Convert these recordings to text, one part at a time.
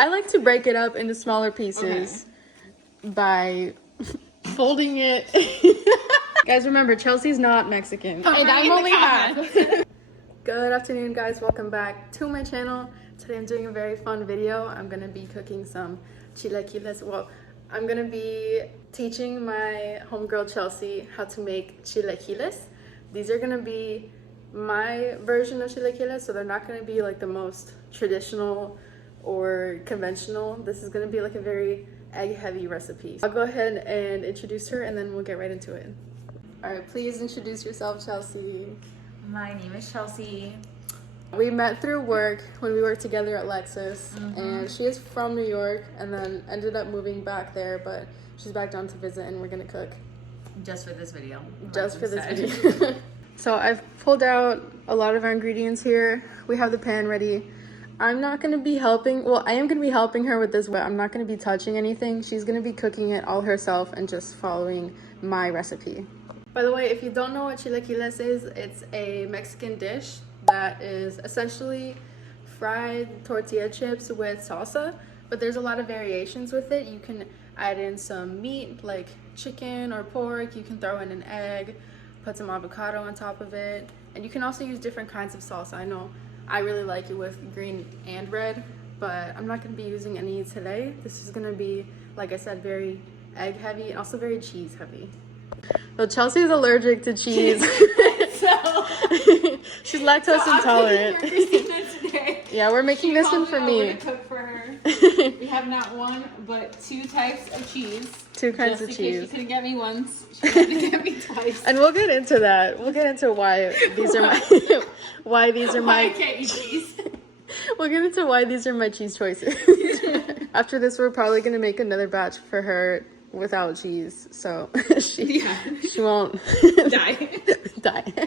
I like to break it up into smaller pieces by folding it. Guys, remember, Chelsea's not Mexican. And I'm only half. Good afternoon, guys. Welcome back to my channel. Today I'm doing a very fun video. I'm gonna be cooking some chilaquiles. Well, I'm gonna be teaching my homegirl Chelsea how to make chilaquiles. These are gonna be my version of chilaquiles, so they're not gonna be like the most traditional or conventional. This is gonna be like a very egg-heavy recipe. I'll go ahead and introduce her and then we'll get right into it. All right, please introduce yourself, Chelsea. My name is Chelsea. We met through work when we worked together at Lexus, and she is from New York and then ended up moving back there, but she's back down to visit and we're gonna cook. Just for this video. Just for this video. So I've pulled out a lot of our ingredients here. We have the pan ready. I'm not gonna be helping, well, I am gonna be helping her with this, but I'm not gonna be touching anything. She's gonna be cooking it all herself and just following my recipe. By the way, if you don't know what chilaquiles is, it's a Mexican dish that is essentially fried tortilla chips with salsa, but there's a lot of variations with it. You can add in some meat like chicken or pork. You can throw in an egg, put some avocado on top of it, and you can also use different kinds of salsa. I know I really like it with green and red, but I'm not going to be using any today. This is going to be, like I said, very egg heavy and also very cheese heavy. So Chelsea's allergic to cheese. She's lactose intolerant. For Xtina today. Yeah, we're making this one for me. To cook for her. We have not one, but two types of cheese. Two kinds of Just cheese. in case she couldn't get me once, she had to get me twice. And we'll get into that. We'll get into why these are my why these are Why I my can't eat cheese. we'll get into why these are my cheese choices. After this, we're probably gonna make another batch for her without cheese, so she won't die.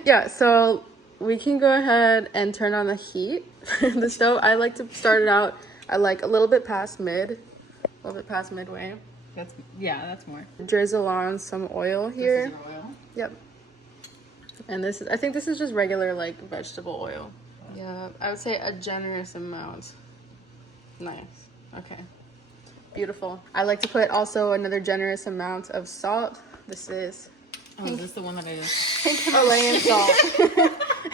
Yeah, so we can go ahead and turn on the heat. The stove, I like to start it out at like a little bit past midway. That's more. Drizzle on some oil here. This is your oil. Yep. And this is, I think this is just regular like vegetable oil. Yeah, I would say a generous amount. Nice. Okay. Beautiful. I like to put also another generous amount of salt. This is Is this the one that I just... pink Himalayan salt.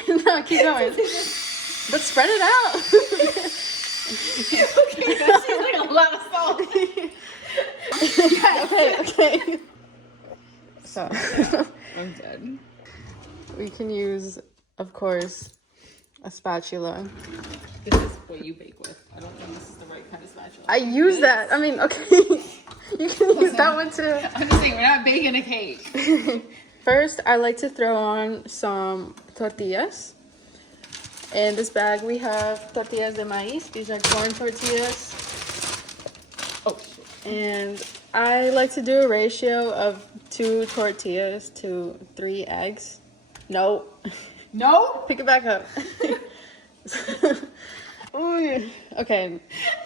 No, keep going. But spread it out. Okay, that seems like a lot of salt. Okay. So I'm dead. we can use, of course, a spatula. This is what you bake with. I don't think this is the right kind of spatula. I use that. I mean, okay. You can use that one too. I'm just saying, we're not baking a cake. First, I like to throw on some tortillas. In this bag, we have tortillas de maíz. These are corn tortillas. Oh, shit. And I like to do a ratio of 2 tortillas to 3 eggs. No. No? Pick it back up. Ooh, okay.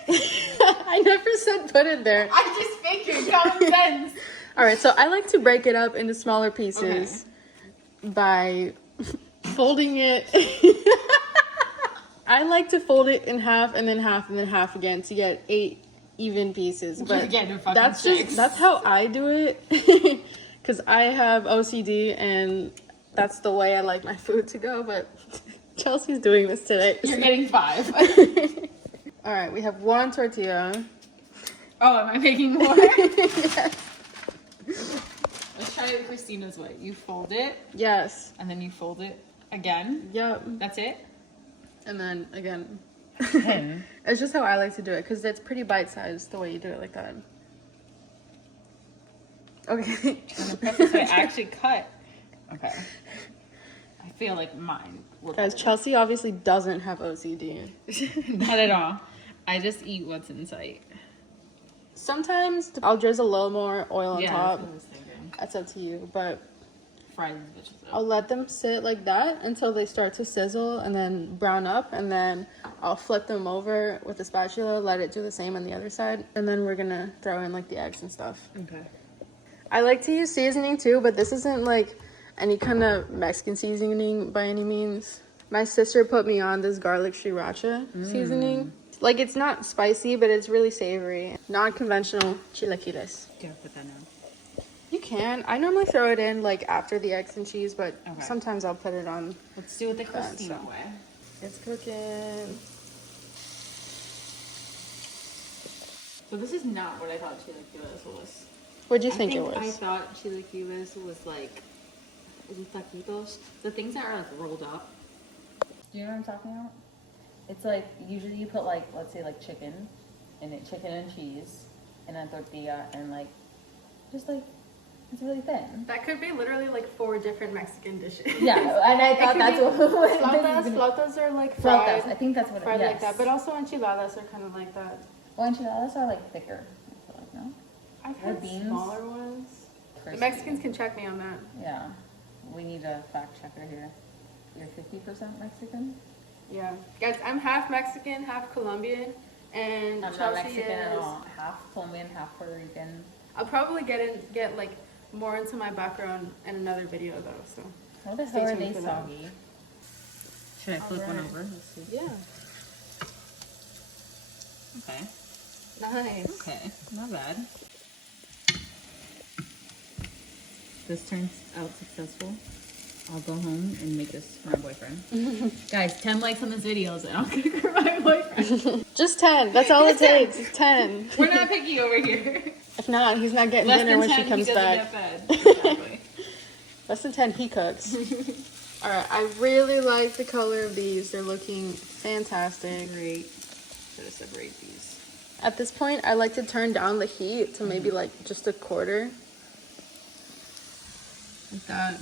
I never said put it there. I just figured, common sense. All right, so I like to break it up into smaller pieces by folding it. I like to fold it in half and then half and then half again to get 8 even pieces. But that's how I do it. Because I have OCD and that's the way I like my food to go. But Chelsea's doing this today. You're getting 5. All right, we have 1 tortilla. Oh, am I making more? Yes. Let's try it Christina's way. You fold it. Yes. And then you fold it again. Yep. That's it? And then again. It's just how I like to do it because it's pretty bite-sized the way you do it like that. Okay. I actually cut. Okay. I feel like mine. Guys, Chelsea obviously doesn't have OCD. Not at all. I just eat what's in sight. Sometimes I'll drizzle a little more oil on top. That's what I was thinking. That's up to you, but Fry these bitches up. I'll let them sit like that until they start to sizzle and then brown up, and then I'll flip them over with a spatula, let it do the same on the other side, and then we're gonna throw in like the eggs and stuff. Okay. I like to use seasoning too, but this isn't like any kind of Mexican seasoning by any means. My sister put me on this garlic sriracha seasoning. like, it's not spicy, but it's really savory. Non-conventional chilaquiles. Gotta put that in. You can. I normally throw it in like after the eggs and cheese, but Okay. sometimes I'll put it on. Let's do it the Xtina way. It's cooking. So this is not what I thought chilaquiles was. What'd you think it was? I thought chilaquiles was like, is it taquitos? The things that are like rolled up. Do you know what I'm talking about? It's like, usually you put like, let's say like chicken in it, chicken and cheese, and a tortilla, and like, just like, it's really thin. That could be literally like 4 different Mexican dishes. Yeah, and I thought that's what Flautas are like fried. I think that's what fried it is. like that, but also enchiladas are kind of like that. Well, enchiladas are like thicker. I feel like, no? I've had beans smaller ones. The crispy. Mexicans can check me on that. Yeah, we need a fact checker here. You're 50% Mexican? Yeah. Guys, I'm half Mexican, half Colombian, and I'm Chelsea not Mexican is... at all. Half Colombian, half Puerto Rican. I'll probably get like more into my background in another video though, so. What the Stay hell are tuned they for that. soggy? Should I flip one over? Let's see. Yeah. Okay. Nice. Okay, not bad. This turns out successful. I'll go home and make this for my boyfriend. Guys, 10 likes on this video and I'll cook for my boyfriend. Just 10. That's all it takes. It's 10. We're not picky over here. If not, he's not getting Less dinner than when 10, she comes he doesn't back. get fed. Exactly. Less than 10, he cooks. Alright, I really like the color of these. They're looking fantastic. Great. Gotta separate these. At this point, I like to turn down the heat to maybe like just a quarter. Like that.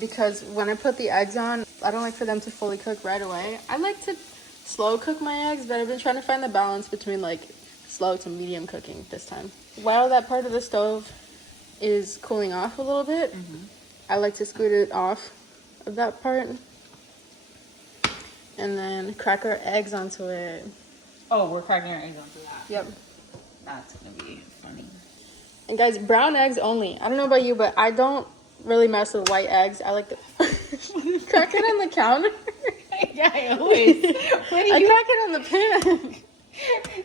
Because when I put the eggs on, I don't like for them to fully cook right away. I like to slow cook my eggs, but I've been trying to find the balance between like slow to medium cooking this time. While that part of the stove is cooling off a little bit, I like to scoot it off of that part and then crack our eggs onto it. Oh, we're cracking our eggs onto that. Yep. That's gonna be funny. And guys, brown eggs only. I don't know about you, but I don't really mess with white eggs. I like to crack it on the counter. Yeah, I always. I crack it on the pan.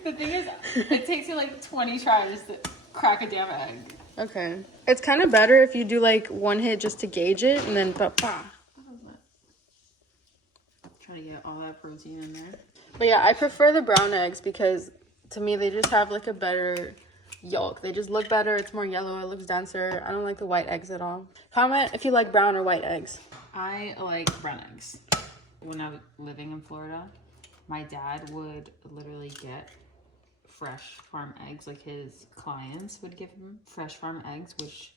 The thing is, it takes you like 20 tries to crack a damn egg. Okay. It's kind of better if you do like one hit just to gauge it and then pa. Try to get all that protein in there. But yeah, I prefer the brown eggs because to me they just have like a better yolk. They just look better. It's more yellow. It looks denser. I don't like the white eggs at all. Comment if you like brown or white eggs. I like brown eggs. When I was living in Florida, my dad would literally get fresh farm eggs. Like his clients would give him fresh farm eggs, which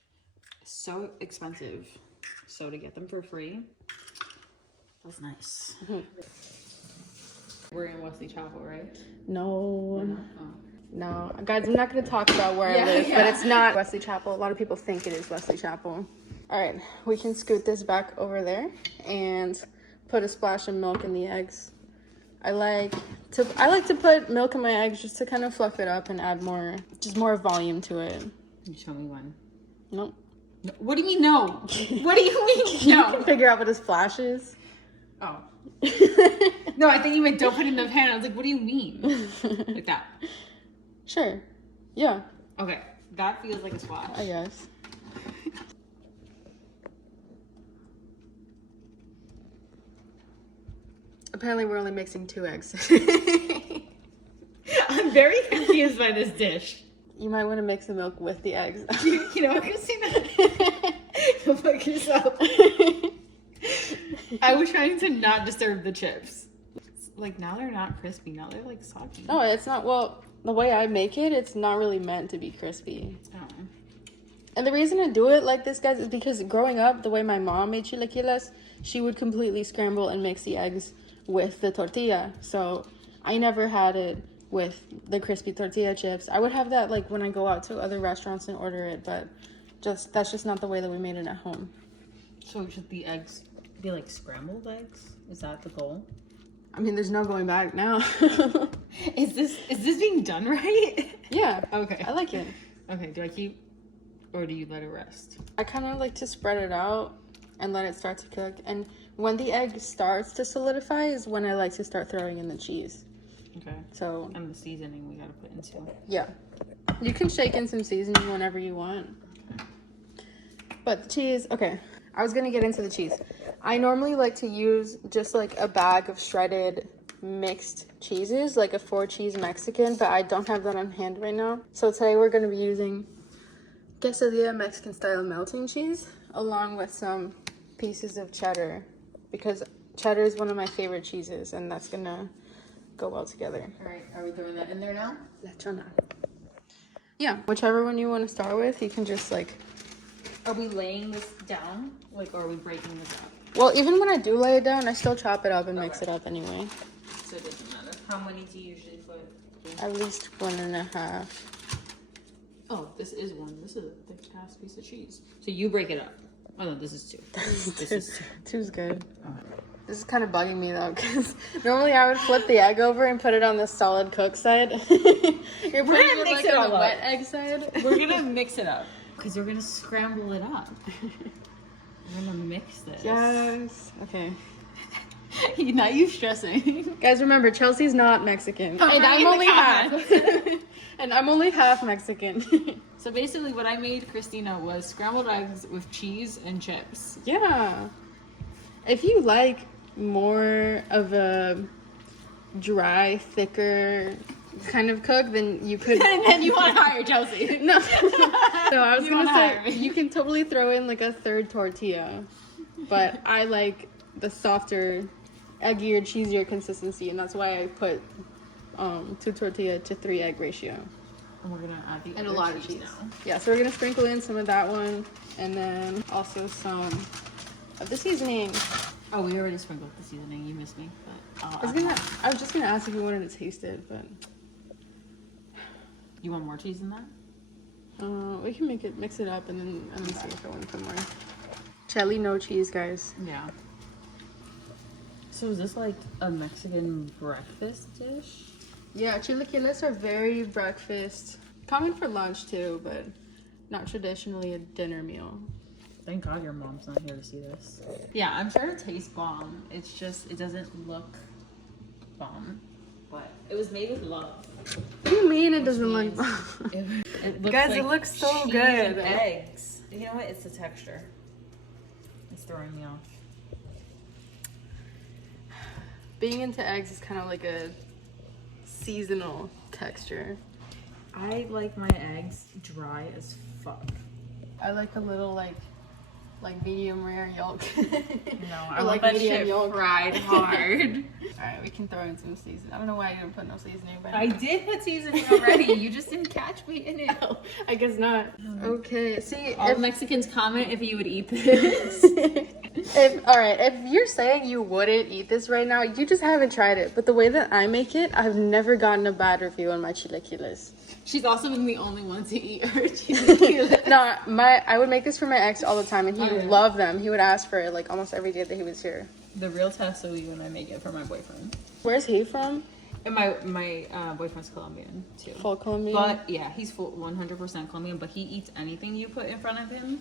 is so expensive. So to get them for free, that was nice. We're in Wesley Chapel, right? No. Oh. No. Guys, I'm not going to talk about where I live, but it's not Wesley Chapel. A lot of people think it is Wesley Chapel. All right, we can scoot this back over there and put a splash of milk in the eggs. I like to put milk in my eggs just to kind of fluff it up and add more volume to it. Can you show me one? Nope. No. What do you mean no? What do you mean You no? can figure out what a splash is. Oh. No, I think you meant don't put it in the pan. I was like, what do you mean? Like that. Sure. Yeah. Okay. That feels like a splash. I guess. Apparently we're only mixing 2 eggs. I'm very confused by this dish. You might want to mix the milk with the eggs. You know what, Christina? Go fuck yourself. I was trying to not disturb the chips. Like, now they're not crispy. Now they're, like, soggy. No, it's not. Well, the way I make it, it's not really meant to be crispy. Oh. And the reason I do it like this, guys, is because growing up, the way my mom made chilaquiles, she would completely scramble and mix the eggs with the tortilla. So I never had it with the crispy tortilla chips. I would have that, like, when I go out to other restaurants and order it, but that's just not the way that we made it at home. So should the eggs be, like, scrambled eggs? Is that the goal? I mean, there's no going back now. Is this being done right? Yeah. Okay. I like it. Okay, do I keep, or do you let it rest? I kind of like to spread it out and let it start to cook. And when the egg starts to solidify is when I like to start throwing in the cheese. Okay. So. And the seasoning we gotta put into. Yeah. You can shake in some seasoning whenever you want. But the cheese, okay. I was gonna get into the cheese. I normally like to use just like a bag of shredded mixed cheeses, like a 4-cheese Mexican, but I don't have that on hand right now. So today we're gonna be using quesadilla Mexican style melting cheese, along with some pieces of cheddar, because cheddar is one of my favorite cheeses, and that's gonna go well together. All right, are we throwing that in there now? Lechona. Yeah, whichever one you want to start with, you can just like. Are we laying this down? Like, or are we breaking this up? Well, even when I do lay it down, I still chop it up and mix it up anyway. So it doesn't matter. How many do you usually put? At least 1.5. Oh, this is one. This is a thick ass piece of cheese. So you break it up. Oh no, this is 2. This is 2. 2's good. This is kind of bugging me though, because normally I would flip the egg over and put it on the solid cook side. You're putting it mix like it on all the up. wet egg side. We're gonna mix it up because we're gonna scramble it up. We're gonna mix this. Yes. Okay. Now you're stressing. Guys, remember, Chelsea's not Mexican. Come And right I'm in the only half. And I'm only half Mexican. So basically what I made Xtina was scrambled eggs with cheese and chips. Yeah. If you like more of a dry, thicker kind of cook, then you could. And then you want to hire Chelsea. No. No, I was You gonna wanna hire say me. you can totally throw in like a 3rd tortilla, but I like the softer, eggier, cheesier consistency, and that's why I put 2 tortilla to 3 egg ratio. And we're gonna add the And a other lot of cheese. now. Yeah, so we're gonna sprinkle in some of that one, and then also some of the seasoning. Oh, we already sprinkled the seasoning. You missed me. But I was just gonna ask if you wanted to taste it, but you want more cheese than that? we can mix it up, and then see if I want to put more. Chili, no cheese, guys. Yeah. So is this like a Mexican breakfast dish? Yeah, chilaquiles are very breakfast, common for lunch too, but not traditionally a dinner meal. Thank God your mom's not here to see this. Yeah, I'm sure it tastes bomb. It's just, it doesn't look bomb. But it was made with love. What do you mean it doesn't look? It looks Guys, like it looks so cheese good. and eggs. You know what? It's the texture. It's throwing me off. Being into eggs is kind of like a seasonal texture. I like my eggs dry as fuck. I like a little like medium rare yolk. No, I Or like like that medium shit yolk. fried hard. All right, we can throw in some seasoning. I don't know why you didn't put no seasoning, but I did put seasoning already. You just didn't catch me in it. I guess not. Okay, see, All if, Mexicans comment if you would eat this. if you're saying you wouldn't eat this right now, you just haven't tried it. But the way that I make it, I've never gotten a bad review on my chilaquiles. She's also been the only one to eat her chilaquiles. No, I would make this for my ex all the time, and he would love them. He would ask for it like almost every day that he was here. The real test will be when I make it for my boyfriend. Where's he from? And my boyfriend's Colombian too. Full Colombian. But yeah, he's full 100% Colombian. But he eats anything you put in front of him.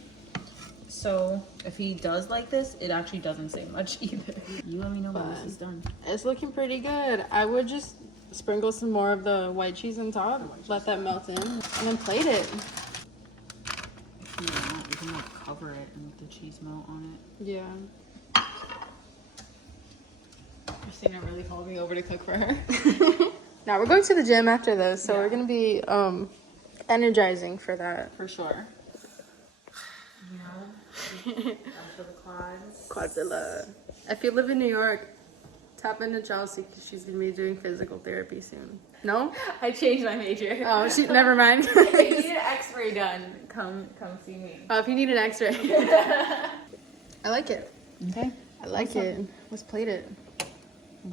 So if he does like this, it actually doesn't say much either. You let me know when this is done. It's looking pretty good. I would just sprinkle some more of the white cheese on top, let that melt in, and then plate it. If you want, you can like cover it and let the cheese melt on it. Yeah. Xtina really called me over to cook for her. Now we're going to the gym after this, so we're gonna be energizing for that. For sure. For the quads. Quadzilla. If you live in New York, tap into Chelsea because she's gonna be doing physical therapy soon. No? I changed my major. Oh, never mind. If you need an X-ray done, come see me. Oh, if you need an X-ray. I like it. Okay. I like it. Let's plate it.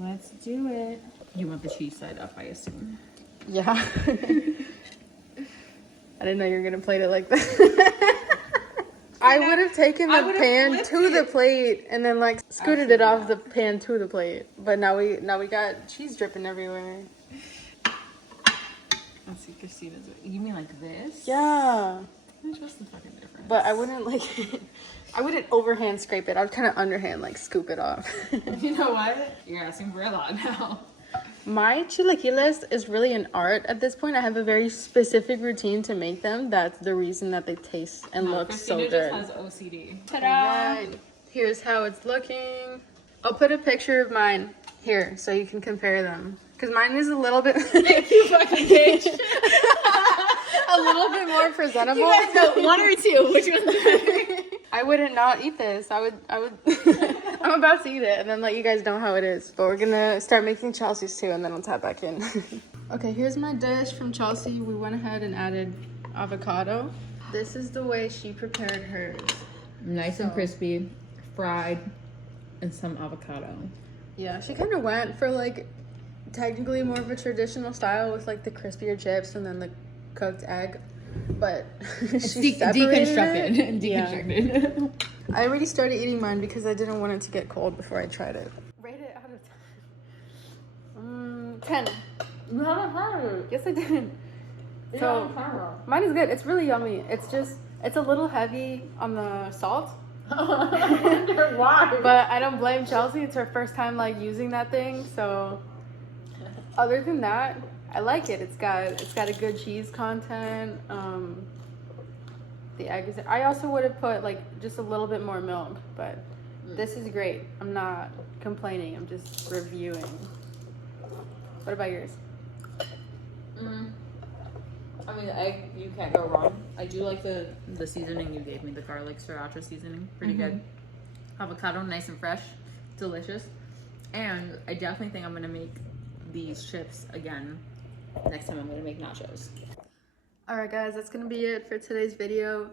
Let's do it. You want the cheese side up, I assume. Yeah. I didn't know you were gonna plate it like that. I would have taken the pan to the plate and then like scooted it off the pan to the plate. But now we got cheese dripping everywhere. Let's see, Christina's. You mean like this? Yeah. What's the fucking difference? But I wouldn't like I wouldn't overhand scrape it. I'd kind of underhand like scoop it off. You know what? You're asking for a lot now. My chilaquiles is really an art at this point. I have a very specific routine to make them. That's the reason that they taste and look so Xtina good. just has OCD. Ta-da! Right. Here's how it's looking. I'll put a picture of mine here so you can compare them. Because mine is a little bit... You fucking bitch. a little bit more presentable. You guys know one or two. Which one's better? I wouldn't not eat this. I would I'm about to eat it and then let you guys know how it is. But we're gonna start making Chelsea's too and then we'll tap back in. Okay, here's my dish from Chelsea. We went ahead and added avocado. This is the way she prepared hers. Nice and crispy, fried, and some avocado. Yeah, she kind of went for like technically more of a traditional style with like the crispier chips and then the cooked egg. But she deconstructed. Yeah. Deconstructed. I already started eating mine because I didn't want it to get cold before I tried it. Rate it out of 10. 10. Yes, I did. So mine is good. It's really yummy. It's a little heavy on the salt. Why? But I don't blame Chelsea. It's her first time like using that thing. So other than that, I like it. It's got a good cheese content. The egg is. I also would have put like just a little bit more milk, but this is great. I'm not complaining. I'm just reviewing. What about yours? I mean, the egg, you can't go wrong. I do like the seasoning you gave me, the garlic sriracha seasoning. Pretty good. Avocado, nice and fresh. Delicious. And I definitely think I'm going to make these chips again next time I'm going to make nachos. Alright guys, that's going to be it for today's video.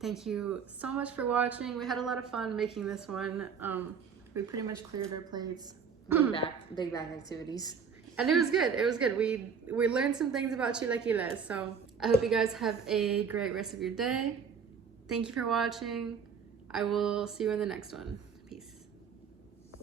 Thank you so much for watching. We had a lot of fun making this one. We pretty much cleared our plates. Big back activities. And it was good. It was good. We learned some things about chilaquiles. So I hope you guys have a great rest of your day. Thank you for watching. I will see you in the next one.